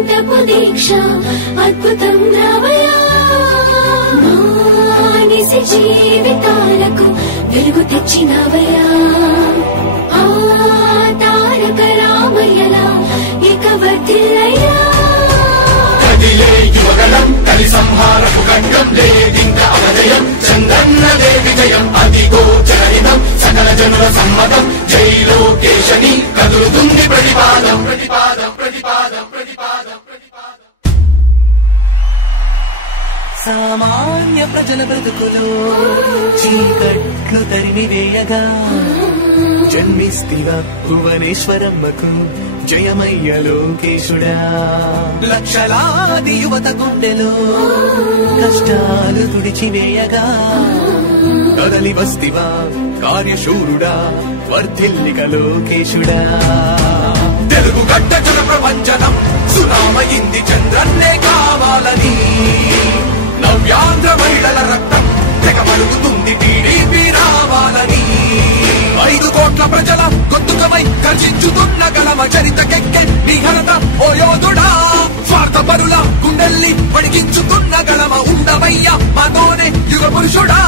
అరగంటపు దీక్ష అద్భుతం రావయా మానిసి జీవితాలకు వెలుగు తెచ్చినవయా ఆ తారక రామయ్యలా ఇక వర్ధిల్లయ్యా కదిలే యువగలం కలి సంహారపు ఖడ్గం లేదింక అవజయం చంద్రన్నదే విజయం అదిగో జనహితం సకల జనుల సమ్మతం జై లోకేశని కదులుతుంది ప్రతిపాదం ప్రతిపాదం ప్రతిపాదం ప్రతిపాదం ప్రతిపాదం సామాన్య ప్రజల బ్రతుకులో చీకట్లు తరిమివేయగా జన్మిస్తివ భువనేశ్వరమ్మకు జయమయ్య లోకేశుడా లక్షలాది యువత గుండెలో కష్టాలు తుడిచివేయగా కదలి వస్తివా కార్యశూరుడా వర్ధిల్లిక లోకేశుడా తెలుగు గడ్డ జన ప్రపంచనం సునామయింది చంద్రన్నే కావాలని నవ్యాంధ్ర మహిళల రక్తం తెగమరుగుతుంది టీడీపీ రావాలని 5 కోట్ల ప్రజల గొంతుకమై కర్షించుతున్న గలమ చరితకెక్కే నీ ఘనత ఓ యోధుడా స్వార్థ పరుల గుండెల్ని వణికించుతున్న గలమ ఉండవయ్య మాతోనే యుగ పురుషుడా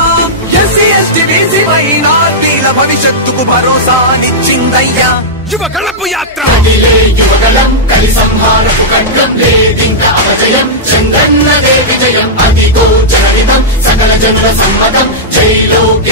ఎస్సీ ఎస్టీ బీసీ మైనార్టీల భవిష్యత్తుకు భరోసానిచ్చిందయ్యా యువగళపు యాత్ర కదిలే యువగలం కలి సంహారపు ఖడ్గం లేదింక అవజయం చంద్రన్నదే విజయం అదిగో జనహితం సకల జనుల సమ్మతం జై లోకేశని